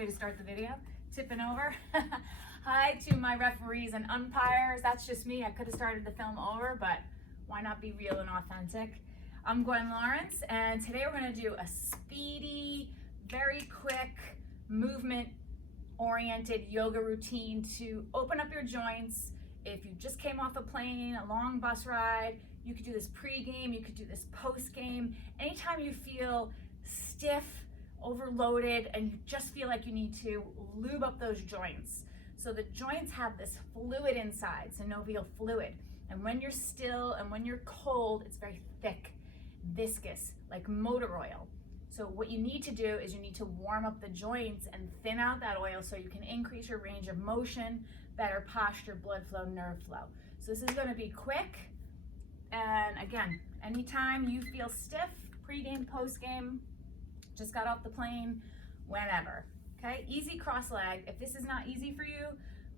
way to start the video. Tipping over. Hi to my referees and umpires. That's just me. I could have started the film over, but why not be real and authentic? I'm Gwen Lawrence, and today we're going to do a speedy, very quick, movement-oriented yoga routine to open up your joints. If you just came off a plane, a long bus ride, you could do this pre-game, you could do this post-game. Anytime you feel stiff, overloaded, and you just feel like you need to lube up those joints. So the joints have this fluid inside, synovial fluid. And when you're still and when you're cold, it's very thick, viscous, like motor oil. So what you need to do is you need to warm up the joints and thin out that oil so you can increase your range of motion, better posture, blood flow, nerve flow. So this is going to be quick. And again, anytime you feel stiff, pre-game, post-game, just got off the plane, whenever. Okay, easy cross leg. If this is not easy for you,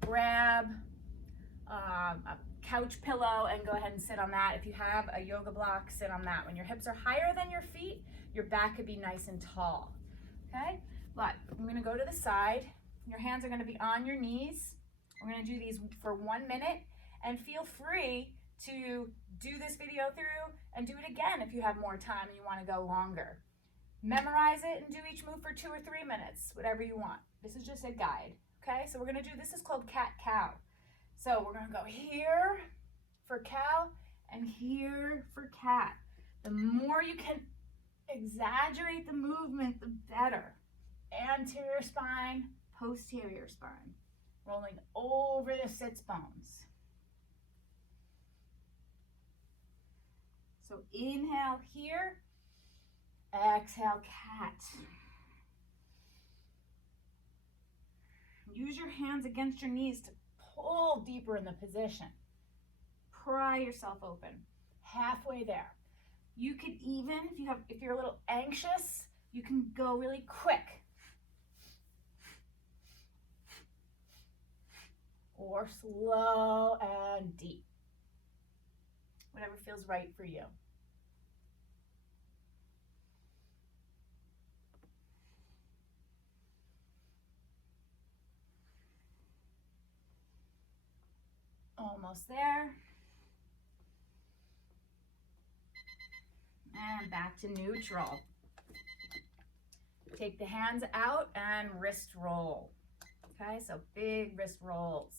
grab a couch pillow and go ahead and sit on that. If you have a yoga block, sit on that. When your hips are higher than your feet, your back could be nice and tall. Okay, but I'm gonna go to the side. Your hands are gonna be on your knees. We're gonna do these for 1 minute, and feel free to do this video through and do it again if you have more time and you wanna go longer. Memorize it and do each move for 2 or 3 minutes, whatever you want. This is just a guide, okay? So we're gonna do, this is called cat-cow. So we're gonna go here for cow and here for cat. The more you can exaggerate the movement, the better. Anterior spine, posterior spine. Rolling over the sits bones. So inhale here. Exhale, cat. Use your hands against your knees to pull deeper in the position. Pry yourself open. Halfway there. You could even, if you're a little anxious, you can go really quick. Or slow and deep. Whatever feels right for you. Almost there. And back to neutral. Take the hands out and wrist roll. Okay, so big wrist rolls.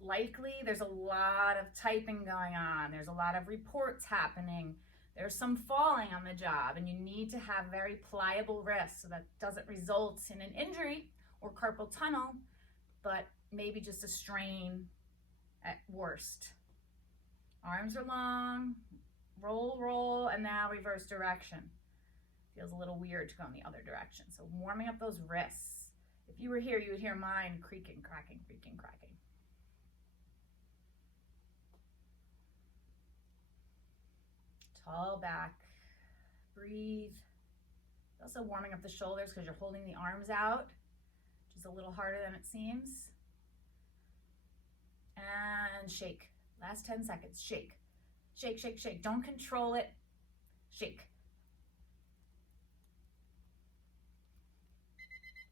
Likely there's a lot of typing going on. There's a lot of reports happening. There's some falling on the job, and you need to have very pliable wrists so that doesn't result in an injury or carpal tunnel, but maybe just a strain at worst. Arms are long, roll, roll, and now reverse direction. Feels a little weird to go in the other direction. So warming up those wrists. If you were here, you would hear mine creaking, cracking, creaking, cracking. Tall back, breathe. Also warming up the shoulders because you're holding the arms out, which is a little harder than it seems. And shake. Last 10 seconds. Shake. Shake, shake, shake. Don't control it. Shake.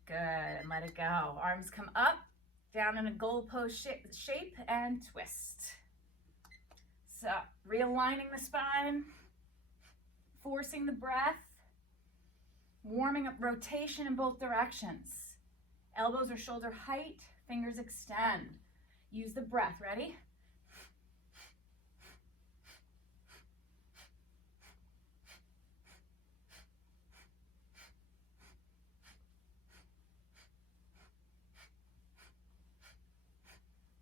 Good. And let it go. Arms come up, down in a goalpost shape, and twist. So, realigning the spine, forcing the breath, warming up rotation in both directions. Elbows are shoulder height, fingers extend. Use the breath. Ready?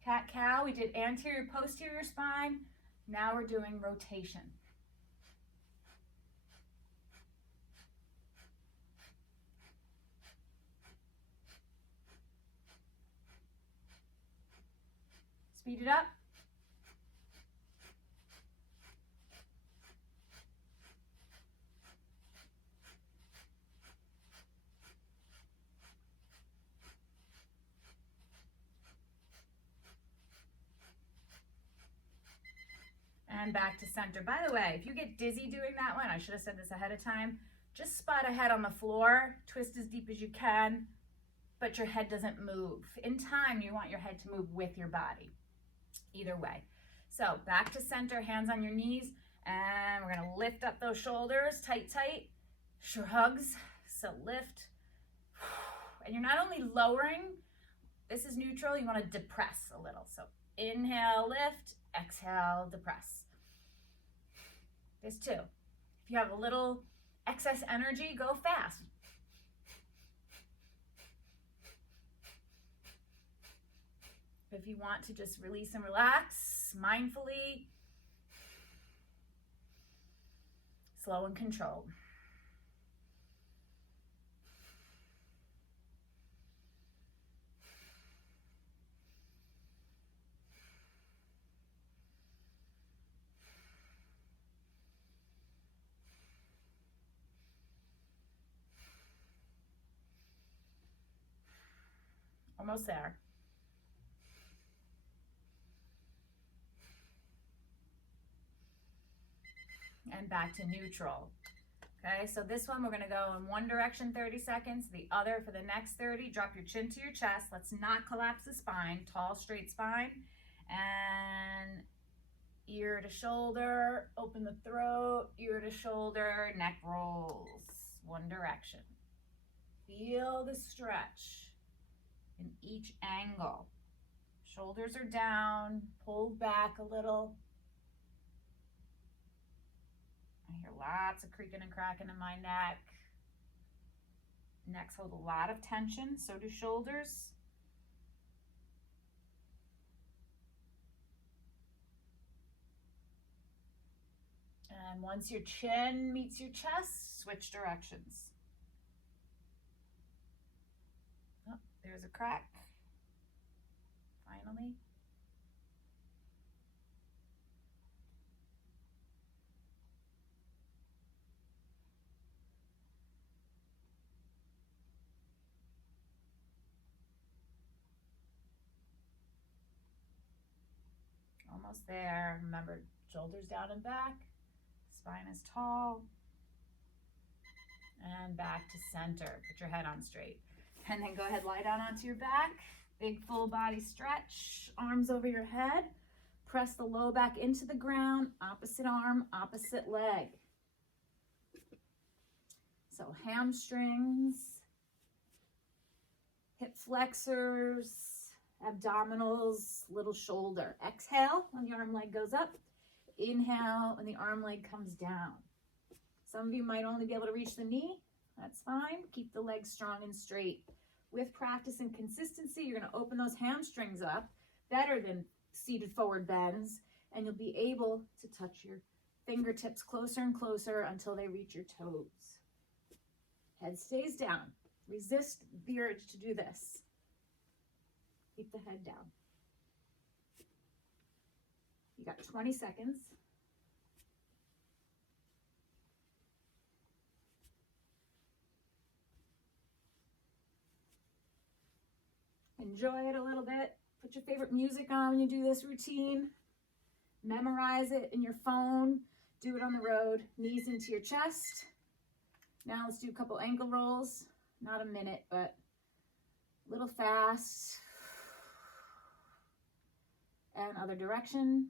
Cat-cow, we did anterior, posterior spine. Now we're doing rotation. Speed it up. And back to center. By the way, if you get dizzy doing that one, I should have said this ahead of time, Just spot a head on the floor, twist as deep as you can, but your head doesn't move. In time, you want your head to move with your body. Either way. So back to center, hands on your knees, and we're gonna lift up those shoulders, tight, tight, shrugs. So lift, and you're not only lowering, this is neutral, you wanna depress a little. So inhale, lift, exhale, depress. There's two. If you have a little excess energy, go fast. If you want to just release and relax mindfully, slow and controlled. Almost there. And back to neutral. Okay, so this one we're gonna go in one direction 30 seconds, the other for the next 30. Drop your chin to your chest. Let's not collapse the spine. Tall, straight spine. And ear to shoulder, open the throat, ear to shoulder, neck rolls. One direction. Feel the stretch in each angle. Shoulders are down, pulled back a little. I hear lots of creaking and cracking in my neck. Necks hold a lot of tension, so do shoulders. And once your chin meets your chest, switch directions. Oh, there's a crack. Finally. Almost there. Remember, shoulders down and back. Spine is tall. And back to center. Put your head on straight. And then go ahead, lie down onto your back. Big full body stretch. Arms over your head. Press the low back into the ground. Opposite arm, opposite leg. So hamstrings, hip flexors, abdominals, little shoulder. Exhale when the arm leg goes up. Inhale when the arm leg comes down. Some of you might only be able to reach the knee. That's fine. Keep the legs strong and straight. With practice and consistency, you're going to open those hamstrings up better than seated forward bends, and you'll be able to touch your fingertips closer and closer until they reach your toes. Head stays down. Resist the urge to do this. Keep the head down. You got 20 seconds. Enjoy it a little bit. Put your favorite music on when you do this routine. Memorize it in your phone. Do it on the road. Knees into your chest. Now let's do a couple ankle rolls. Not a minute, but a little fast. And other direction.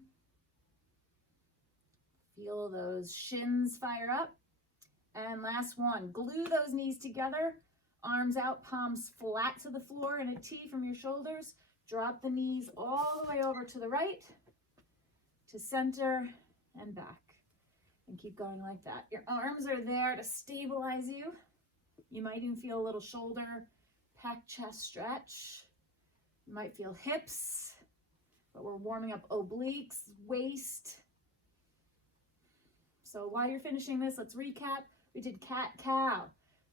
Feel those shins fire up. And last one, glue those knees together. Arms out, palms flat to the floor in a T from your shoulders. Drop the knees all the way over to the right, to center, and back. And keep going like that. Your arms are there to stabilize you. You might even feel a little shoulder, pec, chest stretch. You might feel hips, but we're warming up obliques, waist. So while you're finishing this, let's recap. We did cat-cow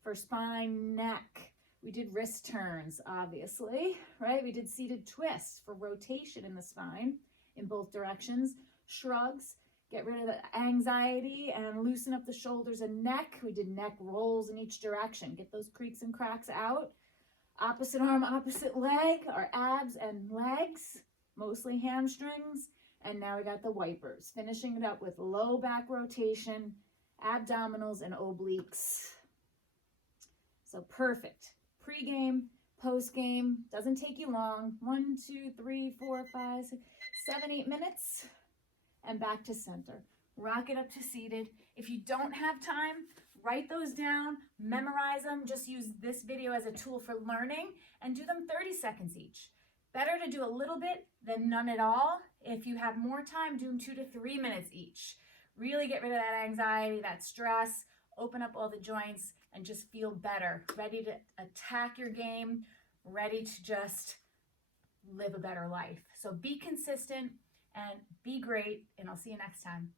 for spine, neck. We did wrist turns, obviously, right? We did seated twists for rotation in the spine in both directions. Shrugs, get rid of the anxiety and loosen up the shoulders and neck. We did neck rolls in each direction. Get those creaks and cracks out. Opposite arm, opposite leg, our abs and legs, mostly hamstrings. And now we got the wipers, finishing it up with low back rotation, abdominals and obliques. So perfect. Pre-game, post-game, doesn't take you long. 1, 2, 3, 4, 5, 6, 7, 8 minutes, and back to center. Rock it up to seated. If you don't have time, write those down, memorize them. Just use this video as a tool for learning and do them 30 seconds each. Better to do a little bit than none at all. If you have more time, do them 2 to 3 minutes each. Really get rid of that anxiety, that stress, open up all the joints, and just feel better, ready to attack your game, ready to just live a better life. So be consistent and be great, and I'll see you next time.